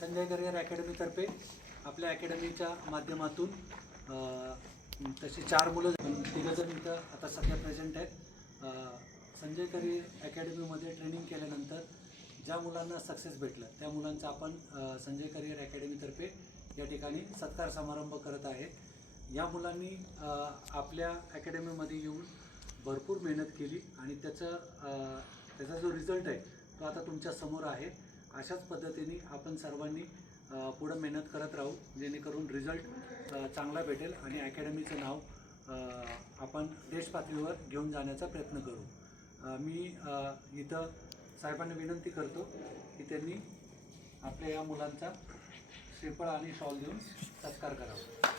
संजय करियर अकॅडमीतर्फे आपल्या अकॅडमीच्या माध्यमातून तशी 4 मुलं 3 जण इथं आता सध्या प्रेझेंट आहेत. संजय करियर अकॅडमीमध्ये ट्रेनिंग केल्यानंतर ज्या मुलांना सक्सेस भेटलं त्या मुलांचा आपण संजय करियर अकॅडमीतर्फे या ठिकाणी सत्कार समारंभ करत आहे. या मुलांनी आपल्या अकॅडमीमध्ये येऊन भरपूर मेहनत केली आणि त्याचा जो रिझल्ट आहे तो आता तुमच्या समोर आहे. अशाच पद्धतीने आपण सर्वांनी पुढे मेहनत करत राहू जेणेकरून रिझल्ट चांगला भेटेल आणि अकॅडमीचं नाव आपण देश पातळीवर घेऊन जाण्याचा प्रयत्न करू. मी इथं साहेबांना विनंती करतो की त्यांनी आपल्या या मुलांचा श्रीफळ आणि शॉल देऊन सत्कार करावा.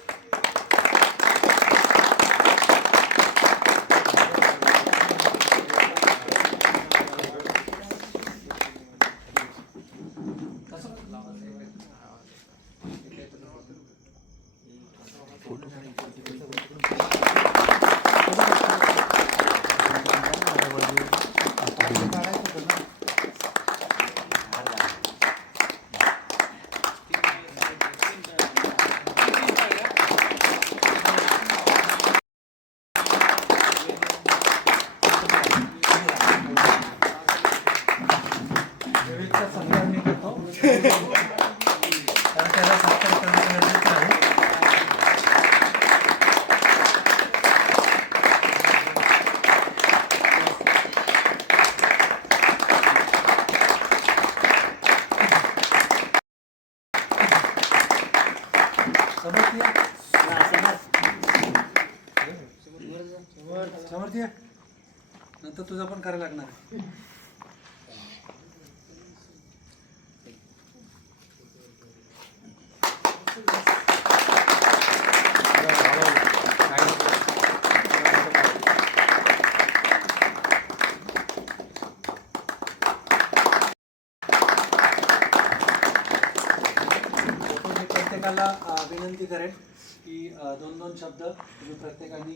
समर्थीय नंतर तुझा पण करायला लागणार आहे. प्रत्येकाला विनंती करेन की 2-2 शब्द तुम्ही प्रत्येकाने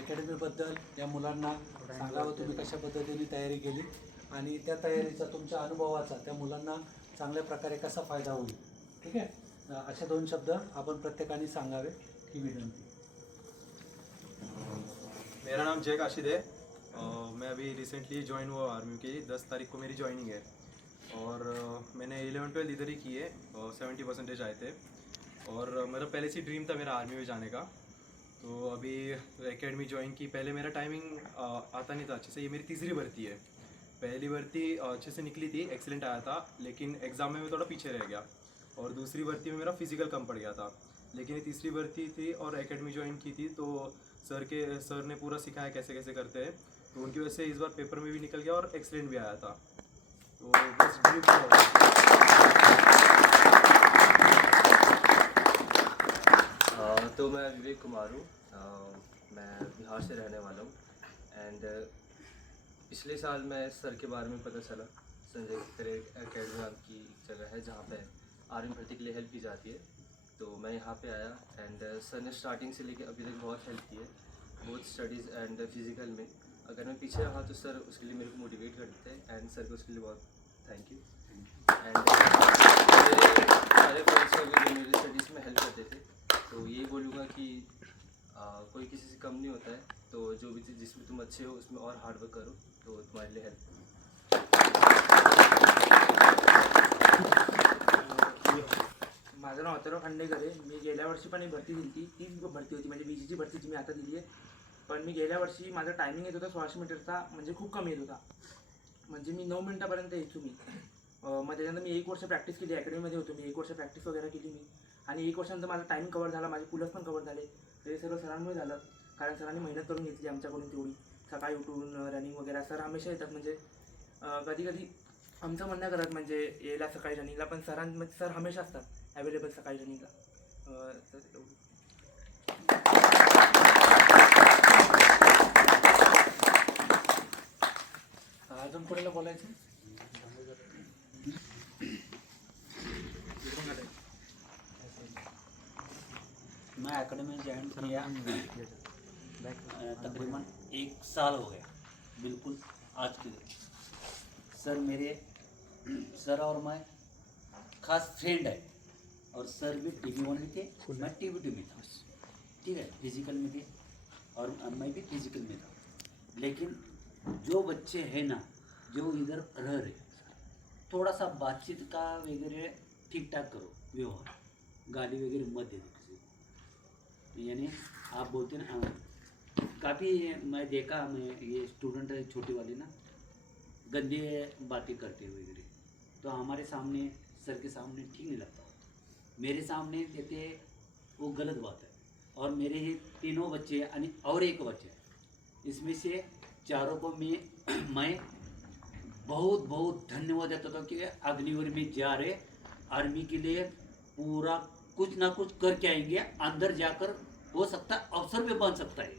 अकॅडमीबद्दल या मुलांना सांगावं. तुम्ही कशा पद्धतीने तयारी केली आणि त्या तयारीचा तुमच्या अनुभवाचा त्या मुलांना चांगल्या प्रकारे कसा फायदा होईल. ठीक आहे, अशा 2 शब्द आपण प्रत्येकाने सांगावे ही विनंती. मेरा नाम जय काशिद है. मैं अभी रिसेंटली ज्वाइन हुआ आर्मी की. 10 तारीख को मेरी ज्वाइनिंग है और मैंने 11-12 इधर ही की है. 70% आए थे और मेरा पहले से ड्रीम था मेरा आर्मी में जाने का. तो अभी एकेडमी ज्वाइन की. पहले मेरा टाइमिंग आता नहीं था अच्छे से. ये मेरी तीसरी भर्ती है. पहली भर्ती अच्छे से निकली थी, एक्सीलेंट आया था, लेकिन एग्ज़ाम में मैं थोड़ा पीछे रह गया और दूसरी भर्ती में मेरा फिजिकल कम पड़ गया था. लेकिन ये तीसरी भर्ती थी और एकेडमी ज्वाइन की थी तो सर ने पूरा सिखाया कैसे कैसे करते हैं. तो उनकी वजह से इस बार पेपर में भी निकल गया और एक्सीलेंट भी आया था. तो बस तो मैं विवेक कुमार हूँ. मैं बिहार से रहने वाला हूँ एंड पिछले साल मैं सर के बारे में पता चला. संजय करियर अकेडमी नाम की जगह है जहाँ पे आर्मी भर्ती के लिए हेल्प की जाती है. तो मैं यहाँ पे आया एंड सर ने स्टार्टिंग से लेकर अभी तक बहुत हेल्प की है, बहुत स्टडीज़ एंड फिज़िकल में. अगर मैं पीछे रहा तो सर उसके लिए मेरे को मोटिवेट करते हैं एंड सर को उसके लिए बहुत थैंक यू. एंड मेरे सारे फ्रेंड्स भी मेरे स्टडीज़ में हेल्प करते थे. तो यही बोलूँगा कि कोई किसी से कम नहीं होता है. तो जो भी चीज़ जिसमें तुम अच्छे हो उसमें और हार्ड वर्क करो तो तुम्हारे लिए हेल्प. माझं नाव अथर्व खांडेकर आहे. मी गेल्या वर्षी पण एक भरती दिली होती. तीच भरती होती म्हणजे BGची भरती जी मी आता दिली आहे. पण मी गेल्या वर्षी माझा टायमिंग येत होता 1600 मीटरचा, म्हणजे खूप कमी येत होता. म्हणजे मी 9 मिनिटापर्यंत यायचो मी. मग त्याच्यानंतर मी 1 वर्ष प्रॅक्टिस केली. अकॅडमीमध्ये होतो मी. 1 वर्ष प्रॅक्टिस वगैरे केली मी आणि 1 वर्षानंतर माझा टाईम कवर झाला. माझे पुलअप्स पण कवर झाले. ते सर्व सरांमुळे झालं, कारण सरांनी मेहनत करून घेतली आमच्याकडून तेवढी. सकाळी उठून रनिंग वगैरे सर हमेशा येतात. म्हणजे कधी कधी आमचं म्हणणं करत म्हणजे यायला सकाळी रनिंगला, पण सर हमेशा असतात अवेलेबल सकाळी रनिंगला. अजून कोणाला बोलायचं? मैं एकेडमी ज्वाइन किया तकरीबन 1 साल हो गया, बिल्कुल आज के दिन. सर और मैं खास फ्रेंड है। और सर भी TV1 में थे, मैं TV2 में था, ठीक है, फिजिकल में थे और मैं भी फिजिकल में था। लेकिन जो बच्चे हैं ना, जो इधर रह रहे, थोड़ा सा बातचीत का वगैरह ठीक ठाक करो, व्यवहार, गाली वगैरह मत दे दो किसी को। यानी आप बोलते ना, काफ़ी मैं देखा, मैं ये स्टूडेंट है छोटे वाले ना, गंदे बातें करते हुए वगैरह, तो हमारे सामने, सर के सामने ठीक नहीं लगता। मेरे सामने कहते वो गलत बात है। और मेरे ही तीनों बच्चे यानी और एक बच्चे, इसमें से चारों को मैं बहुत बहुत धन्यवाद देता था कि अग्निवीर में जा रहे, आर्मी के लिए पूरा कुछ ना कुछ करके आएंगे, अंदर जाकर हो सकता है अफसर भी बन सकता है।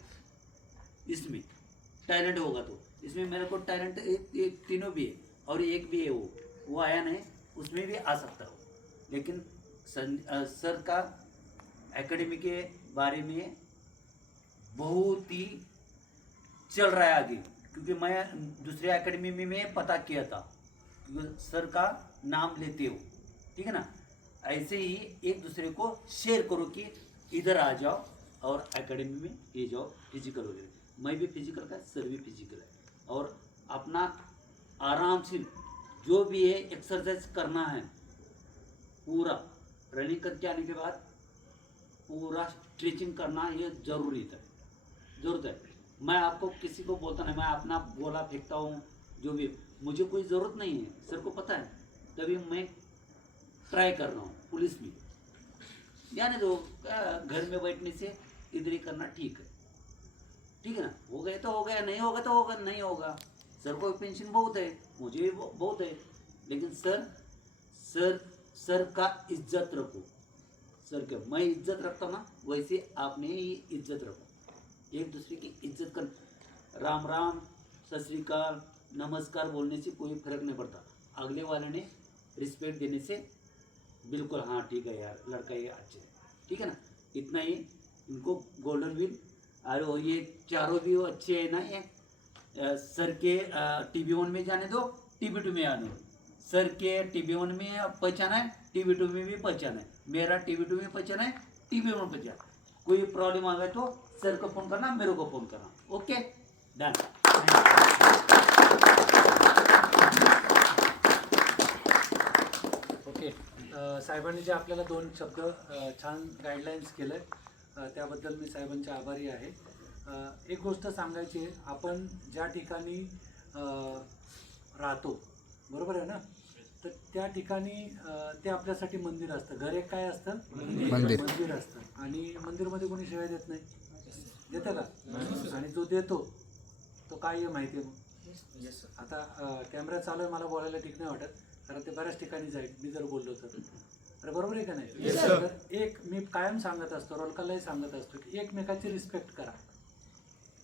इसमें टैलेंट होगा तो, इसमें मेरे को टैलेंट एक तीनों भी है और एक भी है, वो आया नहीं, उसमें भी आ सकता हो। लेकिन सर का एकेडमी के बारे में बहुत ही चल रहा है आगे, क्योंकि मैं दूसरे एकेडमी में मैं पता किया था, क्योंकि सर का नाम लेते हो, ठीक है ना। ऐसे ही एक दूसरे को शेयर करो कि इधर आ जाओ और एकेडमी में ये जाओ, फिजिकल वगैरह। मैं भी फिजिकल का, सर भी फिजिकल है, और अपना आराम से जो भी है एक्सरसाइज करना है, पूरा रनिंग करके आने के बाद पूरा स्ट्रेचिंग करना ये ज़रूरत है। मैं आपको किसी को बोलता नहीं, मैं अपना बोला फेंकता हूँ, जो भी, मुझे कोई ज़रूरत नहीं है, सर को पता है, तभी मैं ट्राई कर रहा हूँ पुलिस में। यानी तो घर में बैठने से इधर ही करना ठीक है ना। हो गए तो हो गया, नहीं होगा तो होगा, नहीं होगा। सर को पेंशन बहुत है, मुझे भी बहुत है, लेकिन सर का इज्जत रखो। सर के मैं इज्जत रखता हूँ ना, वैसे आपने ही इज्जत रखो, एक दूसरे की इज्जत कर। राम राम, सत श्री अकाल, नमस्कार बोलने से कोई फर्क नहीं पड़ता, अगले वाले ने रिस्पेक्ट देने से बिल्कुल, हाँ ठीक है यार, लड़का ये अच्छे, ठीक है ना। इतना ही इनको गोल्डन व्हील, और ये चारों भी अच्छे है ना। ये सर के TV1 में जाने दो, TV2 में आने दो। सर के TV1 में पहचान है, TV2 में भी पहचान है, मेरा TV2 में पहचान है, TV1 में पहचान। कोई प्रॉब्लम आ गया तो सर को फ़ोन करना, मेरे को फ़ोन करना, ओके डन। ओके, साहेबांनी जे आपल्याला 2 शब्द छान गाईडलाईन्स केलं, त्याबद्दल मी साहेबांचे आभारी आहे। एक गोष्ट सांगायची आहे, आपण ज्या ठिकाणी राहतो, बरोबर आहे ना, तर त्या ठिकाणी ते आपल्यासाठी मंदिर असतं। घर एक काय असतं, मंदिर असतं, आणि मंदिरमध्ये कोणी शिवाय देत नाही, देतं का? आणि जो देतो तो काय आहे माहिती आहे मग? आता कॅमेरा चालू आहे, मला बोलायला ठीक नाही वाटत, कारण ते बऱ्याच ठिकाणी जाईल मी जर बोललो तर, अरे बरोबर आहे का नाही? तर एक मी कायम सांगत असतो, रोलकालाही सांगत असतो की एकमेकाची रिस्पेक्ट करा।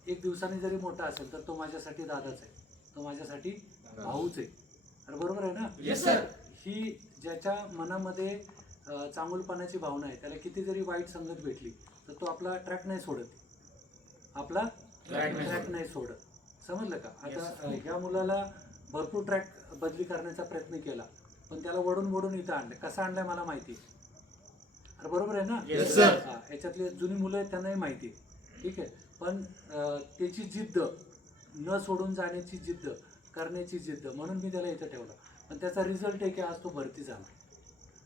एक दिवसाने जरी मोठा असेल तर तो माझ्यासाठी दादाच आहे, तो माझ्यासाठी भाऊच आहे, अरे बरोबर आहे ना? ही ज्याच्या मनामध्ये चांगुलपणाची भावना आहे, त्याला किती जरी वाईट संगत भेटली तर तो आपला ट्रॅक नाही सोडत, आपला ट्रॅक नाही सोडत, समजलं का? आता ह्या मुलाला भरपूर ट्रॅक बदली करण्याचा प्रयत्न केला, पण त्याला वडून इथं आणलं। कसा आणलाय मला माहिती, अरे बरोबर आहे ना? याच्यातले जुनी मुलं आहेत त्यांनाही माहिती आहे, ठीक आहे, पण त्याची जिद्द, न सोडून जाण्याची जिद्द, करण्याची जिद्द, म्हणून मी त्याला इथं ठेवलं। पण त्याचा रिझल्ट आहे की आज तो भरती झाला,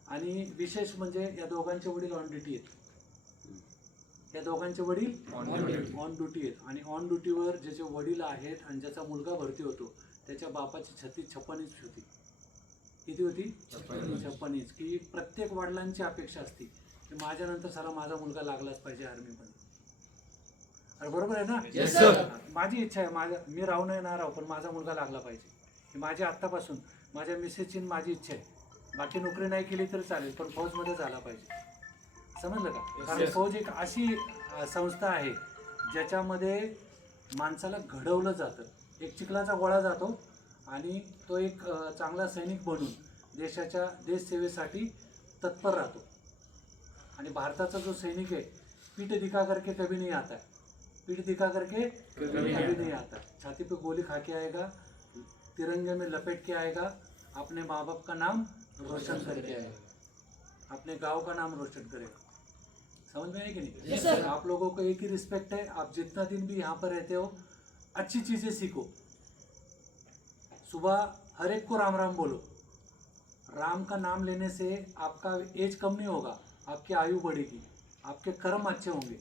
आणि विशेष म्हणजे या दोघांचे वडील ऑन ड्युटी आहेत, या दोघांचे वडील ऑन ड्युटी आहेत, आणि ऑन ड्युटीवर ज्याचे वडील आहेत आणि ज्याचा मुलगा भरती होतो त्याच्या बापाची 56 इंच होती। किती होती? 56 इंच। की प्रत्येक वडिलांची अपेक्षा असते की माझ्यानंतर साला माझा मुलगा लागलाच पाहिजे आर्मीमध्ये, अरे बरोबर आहे ना? माझी इच्छा आहे, मी राहू नाही ना राहू, पण माझा मुलगा लागला पाहिजे, ही माझी आत्तापासून माझ्या मिसेसची माझी इच्छा आहे। बाकी नोकरी नाही केली तरी चालेल, पण फौजमध्ये झाला पाहिजे, समजलं का? कारण फौज एक अशी संस्था आहे ज्याच्यामध्ये माणसाला घडवलं जातं, एक चिखलाचा गोळा जातो आणि तो एक चांगला सैनिक बनून देशसेवेसाठी तत्पर राहतो। आणि भारताचा जो सैनिक आहे, पीठ दिखा करके कभी नहीं आता, पीठ दिखा करके कभी नहीं आता, छाती पे गोली खा के आएगा, तिरंगे में लपेट के आएगा, अपने माँ बाप का नाम रोशन करके आएगा। अपने गांव का नाम रोशन करेगा। समझ में है कि नहीं? आप लोगों को एक ही रिस्पेक्ट है, आप जितना दिन भी यहाँ पर रहते हो अच्छी चीज़ें सीखो। सुबह हर एक को राम राम बोलो। राम का नाम लेने से आपका एज कम नहीं होगा, आपकी आयु बढ़ेगी, आपके कर्म अच्छे होंगे।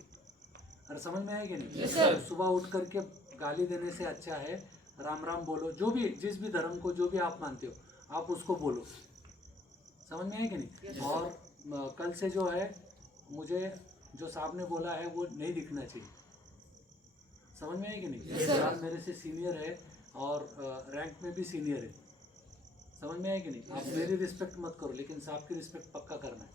और समझ में है कि नहीं? सुबह उठ करके गाली देने से अच्छा है राम राम बोलो। जो भी जिस भी धर्म को जो भी आप मानते हो आप उसको बोलो। समझ में है कि नहीं? और कल से जो है मुझे जो साहब ने बोला है वो नहीं दिखना चाहिए। समझ में है कि नहीं? साहब मेरे से सीनियर है और रैंक में भी सीनियर है। समझ में है कि नहीं? आप मेरी रिस्पेक्ट मत करो, लेकिन साहब की रिस्पेक्ट पक्का करना है।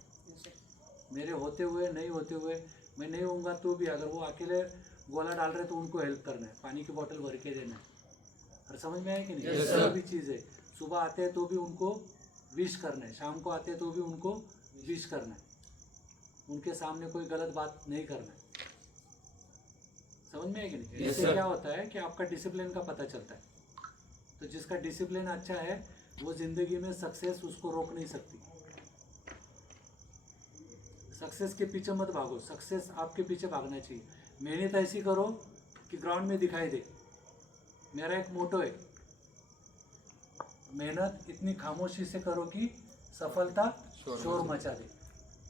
मेरे होते हुए नहीं होते हुए मैं नहीं होऊंगा तो भी अगर वो अकेले गोला डाल रहे तो उनको हेल्प करना है, पानी की बोतल भर के देना है। और समझ में है कि नहीं? ऐसा भी चीज़ है। सुबह आते हैं तो भी उनको विश करना है, शाम को आते हैं तो भी उनको विश करना है, उनके सामने कोई गलत बात नहीं करना है। समझ में है कि नहीं? इससे क्या होता है कि आपका डिसिप्लिन का पता चलता है। तो जिसका डिसिप्लिन अच्छा है वो जिंदगी में सक्सेस उसको रोक नहीं सकती। सक्सेस के पीछे मत भागो, सक्सेस आपके पीछे भागना चाहिए। मेहनत ऐसी करो कि ग्राउंड में दिखाई दे। मेरा एक मोटो है, मेहनत इतनी खामोशी से करो कि सफलता शोर मचा दे।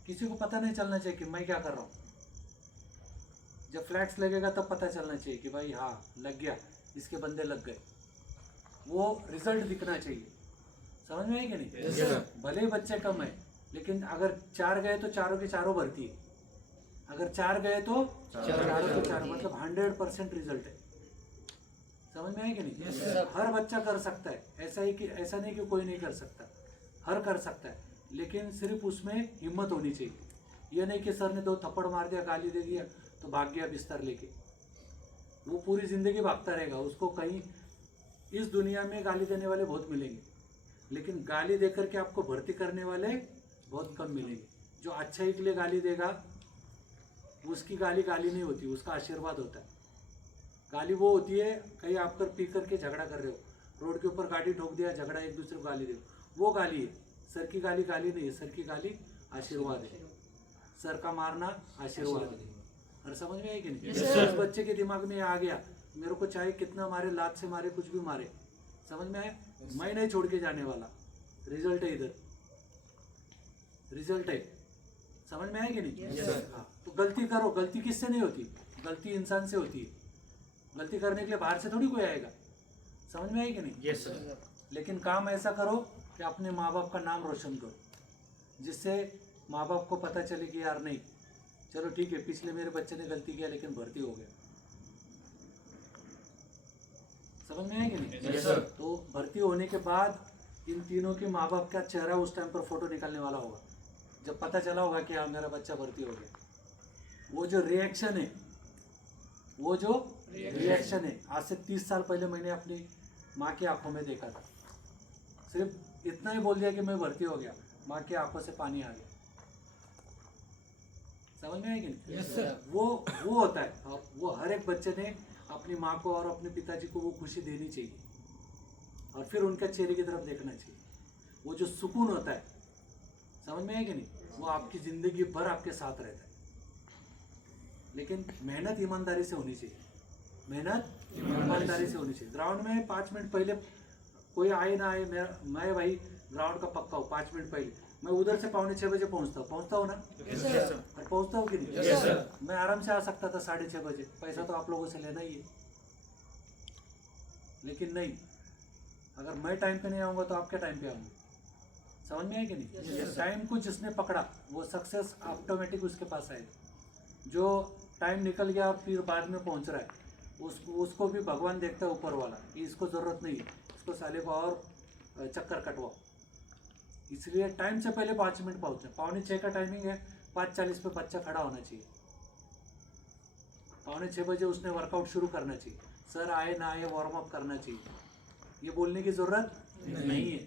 किसी को पता नहीं चलना चाहिए कि मैं क्या कर रहा हूँ। जब फ्लैक्स लगेगा तब पता चलना चाहिए कि भाई हाँ लग गया, इसके बंदे लग गए। वो रिजल्ट दिखना चाहिए। समझ में है कि नहीं? भले ही बच्चे कम है, लेकिन अगर 4 गए तो चारों के चारों भर्ती है। अगर 4 गए तो चारों के चारों, मतलब 100% रिजल्ट है। समझ में है कि नहीं? हर बच्चा कर सकता है, ऐसा नहीं कि कोई नहीं कर सकता, हर कर सकता है, लेकिन सिर्फ उसमें हिम्मत होनी चाहिए। ये नहीं कि सर ने 2 थप्पड़ मार दिया, गाली दे दिया तो भाग गया बिस्तर लेके। वो पूरी जिंदगी भागता रहेगा। उसको कहीं इस दुनिया में गाली देने वाले बहुत मिलेंगे, लेकिन गाली देकर के आपको भर्ती करने वाले बहुत कम मिलेंगे। जो अच्छाई के लिए गाली देगा उसकी गाली नहीं होती, उसका आशीर्वाद होता है। गाली वो होती है कहीं आप कर पी करके झगड़ा कर रहे हो, रोड के ऊपर गाड़ी ठोक दिया, झगड़ा, एक दूसरे को गाली दे, वो गाली है। सर की गाली नहीं है, सर की गाली आशीर्वाद है। सर का मारना आशीर्वाद है। और समझ में है कि नहीं? उस बच्चे के दिमाग में आ गया मेरे को चाहे कितना मारे, लात से मारे, कुछ भी मारे, समझ में है, मैं नहीं छोड़ के जाने वाला। रिजल्ट है, इधर रिजल्ट है। समझ में है कि नहीं? हाँ, तो गलती करो। गलती किससे नहीं होती? गलती इंसान से होती है। गलती करने के लिए बाहर से थोड़ी कोई आएगा। समझ में है कि नहीं? लेकिन काम ऐसा करो कि अपने माँ बाप का नाम रोशन करो, जिससे माँ बाप को पता चले कि यार नहीं, चलो ठीक है, पिछले मेरे बच्चे ने गलती किया लेकिन भर्ती हो गया। समझ में है कि नहीं? तो भर्ती होने के बाद इन तीनों के माँ बाप का चेहरा उस टाइम पर फोटो निकालने वाला होगा, जब पता चला होगा कि हाँ मेरा बच्चा भर्ती हो गया। वो जो रिएक्शन है, आज से 30 साल पहले मैंने अपनी माँ की आंखों में देखा था। सिर्फ इतना ही बोल दिया कि मैं भर्ती हो गया, माँ की आंखों से पानी आ गया। समझ में है कि नहीं? वो होता है। और वो हर एक बच्चे ने अपनी माँ को और अपने पिताजी को वो खुशी देनी चाहिए, और फिर उनके चेहरे की तरफ देखना चाहिए। वो जो सुकून होता है, समझ में है कि नहीं, वो आपकी ज़िंदगी भर आपके साथ रहता है। लेकिन मेहनत ईमानदारी से होनी चाहिए। ग्राउंड में 5 मिनट पहले कोई आए ना आए, मैं भाई ग्राउंड का पक्का हूँ। 5 मिनट पहले मैं उधर से 5:45 बजे पहुँचता हूँ ना? और पहुँचता हूँ कि नहीं? मैं आराम से आ सकता था 6:30 बजे, पैसा तो आप लोगों से लेना ही है। लेकिन नहीं, अगर मैं टाइम पे नहीं आऊँगा तो आप क्या टाइम पे आऊँगा? समझ में है कि नहीं? टाइम को जिसने पकड़ा वो सक्सेस ऑटोमेटिक उसके पास आएगा। जो टाइम निकल गया और फिर बाद में पहुँच रहा है, उसको भी भगवान देखता है, ऊपर वाला, कि इसको ज़रूरत नहीं है, इसको साले को और चक्कर कटवाओ। इसलिए टाइम से पहले 5 मिनट पहुँचना। 5:45 का टाइमिंग है, 5:40 पे बच्चा खड़ा होना चाहिए। 5:45 बजे उसने वर्कआउट शुरू करना चाहिए। सर आए ना आए वार्म अप करना चाहिए, ये बोलने की ज़रूरत नहीं है।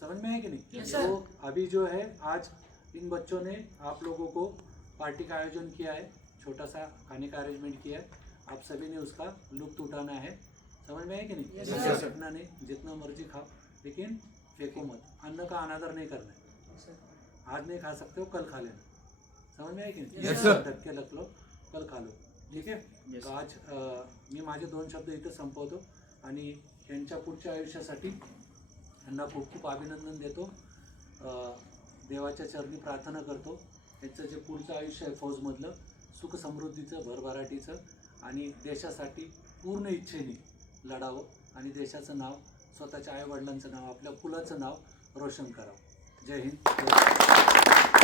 समझ में है कि नहीं? तो अभी जो है आज इन बच्चों ने आप लोगों को पार्टी का आयोजन किया है, छोटा सा खाने का अरेंजमेंट किया है। आप सभी ने उसका लुत्फ उठाना है। समझ में है कि नहीं? सकना नहीं, जितना मर्जी खाओ, लेकिन फेंको मत। अन्न का अनादर नहीं करना है। आज नहीं खा सकते हो कल खा लेना, समझ में आहे की नाही? Yes, sir. धक्के लग लो कल खा लो, ठीक आहे. तर आज मी माझे 2 शब्द इथे संपवतो आणि यांच्या पुढच्या आयुष्यासाठी यांना खूप खूप अभिनंदन देतो. देवाच्या चरणी प्रार्थना करतो यांचं जे पुढचं आयुष्य आहे फौजमधलं सुख समृद्धीचं भरभराटीचं आणि देशासाठी पूर्ण इच्छेने लढावं आणि देशाचं नाव, स्वतःच्या आईवडिलांचं नाव, आपल्या कुलाचं नाव रोशन करावं. जय हिंद.